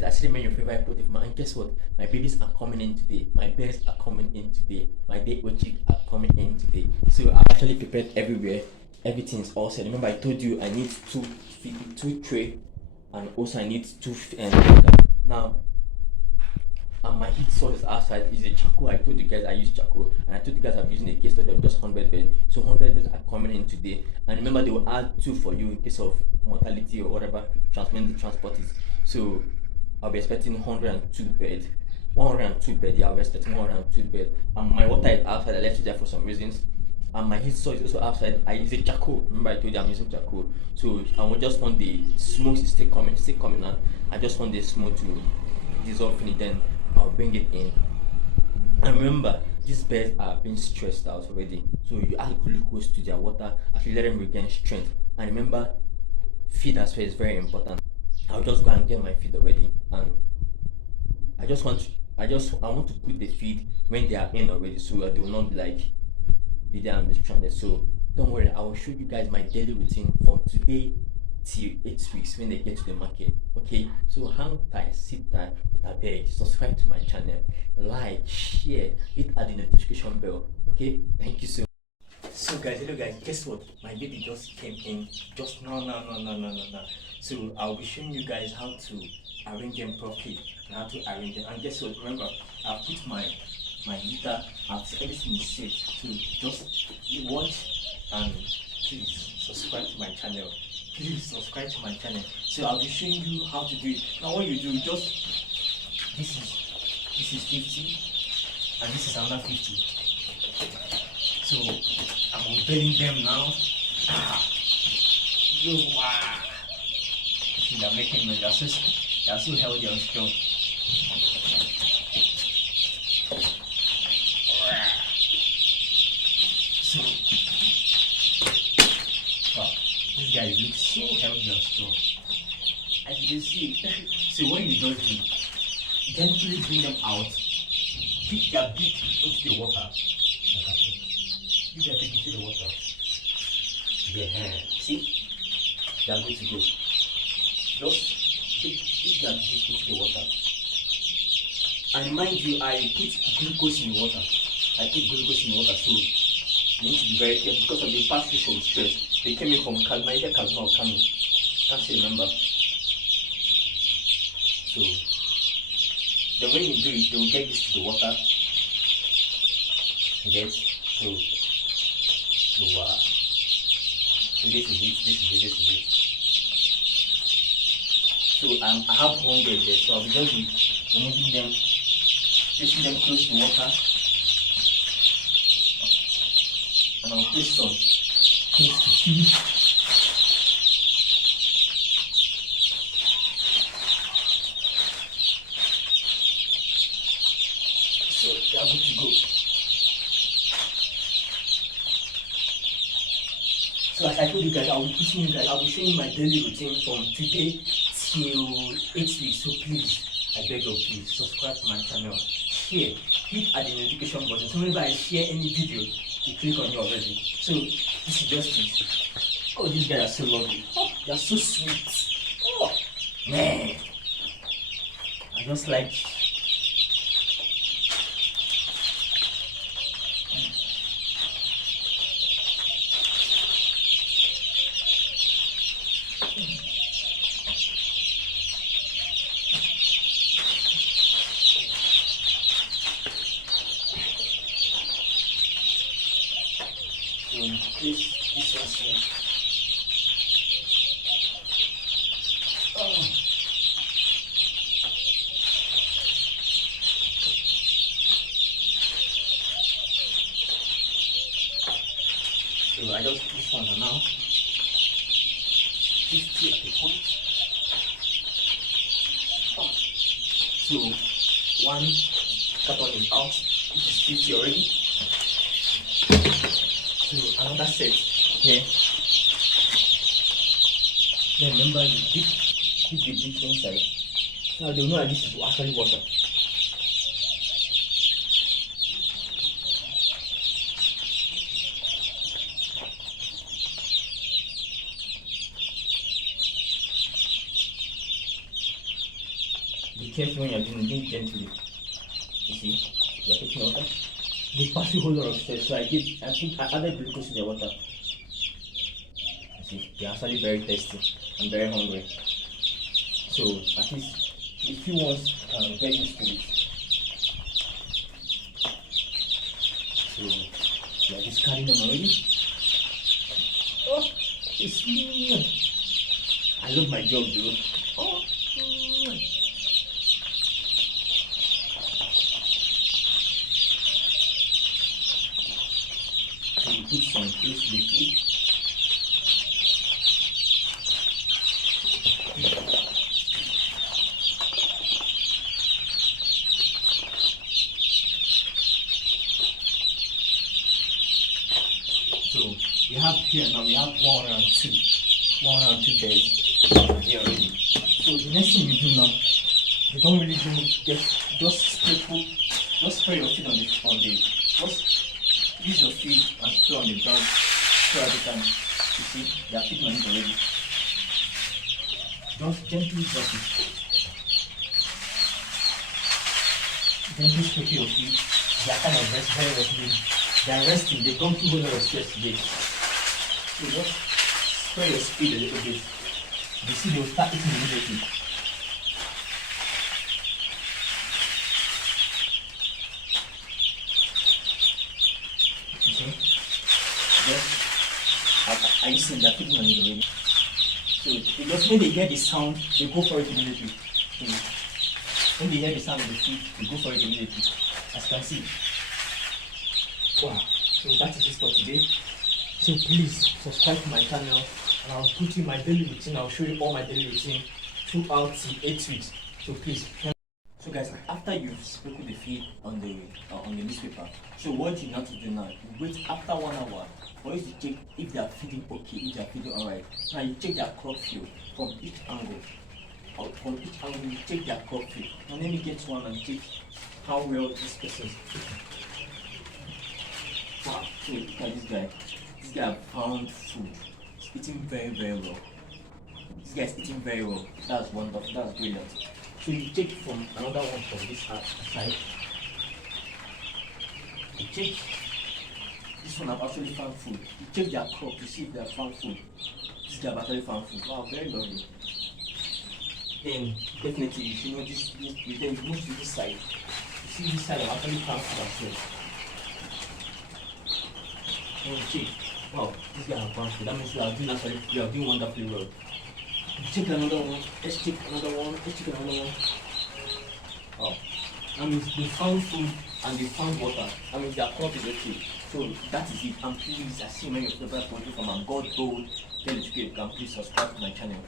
guys, I see them in your favorite protein. And guess what? My babies are coming in today. My bears are coming in today. My day old chick are coming in today. So I've actually prepared everywhere. Everything is all set. Remember, I told you I need two tray, and also I need two now. And my heat source is outside. Is a charcoal. I told you guys I use charcoal, and I told you guys I'm using a case study of just 100 beds. So 100 beds are coming in today. And remember, they will add 2 for you in case of mortality or whatever transport is. So I'll be expecting 102 beds. 102 beds. Yeah, I'll be expecting 102 beds. And my water is outside. I left it there for some reasons. And my heat source is also outside. I use a charcoal. Remember, I told you I'm using charcoal. So I just want the smoke to still coming out. I just want the smoke to dissolve in it. Then I'll bring it in. And remember, these birds are being stressed out already. So you add glucose to their water, actually let them regain strength. And remember, feed as well is very important. I'll just go and get my feed already, and I want to put the feed when they are in already, so they will not be there and be stranded. So don't worry, I will show you guys my daily routine from today till 8 weeks when they get to the market. Okay, so hang tight, sit tight, beg, subscribe to my channel, like, share, hit at the notification bell. Okay, thank you so much. So guys, hello guys, guess what? My baby just came in just now. So I'll be showing you guys how to arrange them properly and how to arrange them. And guess what? Remember, I've put my heater, everything is safe. So just watch and please subscribe to my channel. Please subscribe to my channel. So I'll be showing you how to do it. Now what you do, just this is 50 and this is another 50. So I'm unveiling them now. Wow. See, they're making noise. They're so healthy and strong. So, wow, these guys look so healthy and strong. As you can see, so what you just do, gently bring them out, dip their beak into the water. Dip their beak into the water. Yeah, see? They are good to go. Just dip their beak into the water. And mind you, I put glucose in the water. So you need to be very careful because of the past from stress. They came in from Kalma, either Kalma or Kano. Can't still remember. So the way you do it, they will get this to the water. Yes. So this is it. So I have 100 there, so I'll be just removing them, placing them close to water. And I'll place some close to feed. So they are good to go. So as I told you guys, I'll be showing you my daily routine from today till 8 weeks. So please, I beg you, please subscribe to my channel, share, hit at the notification button. So whenever I share any video, you click on it already. So this is just it. Oh, these guys are so lovely. Oh, they are so sweet. Oh man, I just like. Place this one here. Oh. So I just put this one now. 50 at the point. Oh. So one carton is out. This is 50 already. So another set here. Then remember you dip the beak inside. Now they know that this is actually water. Be careful when you're doing it gently. You see, you're taking water. They pass a whole lot of stress. So I added glucose to the water. You see, they're actually very thirsty and very hungry. So at least the few ones can get used to it. So we are discarding them already. Oh, it's I love my job, dude. Oh. So we put some close to the food. So we have here now, we have 102 beds here already. So the next thing we do now, we don't really do just spray your feed on the just use your feed and spray on the ground spray every time. You see, they are feeding on it already. Just gently drop it. Gently spray your feed. They are kind of very resting. They are resting, they come through a whole lot of stress today. So just spray your feed a little bit. You see, they will start eating immediately. Okay. Just, are you seeing that feeding on it already? So because when they hear the sound, they go for it immediately. So when they hear the sound of the feed, they go for it immediately. As you can see. Wow. So that is it for today. So please subscribe to my channel, and I'll put in my daily routine. I'll show you all my daily routine throughout the 8 weeks. So please. So guys, after you've sprinkled the feed on the newspaper, so what you have to do now, you wait after 1 hour for you to check if they are feeding okay, if they are feeding alright. Now you check their crop field from each angle. From each angle you check their crop field. Now let me get one and check how well this person is feeding. Wow, so look at this guy. This guy found food. He's eating very well. This guy is eating very well. That's wonderful. That's brilliant. So you check from another one from this side. You check. This one have actually found food. You check their crop to see if they have found food. This guy have actually found food. Wow, very lovely. Then definitely you should know this. Then you move to this side. You see this side have actually found food as well. Okay. Wow, this guy has found food. That means you are doing wonderfully well. Check another one. Let's check another one. Let's check another one. Wow. That means they found food and they found water. That means their crop is okay. So that is it. And please, I see many of your favorite poultry farm and God told, tell you to please subscribe to my channel.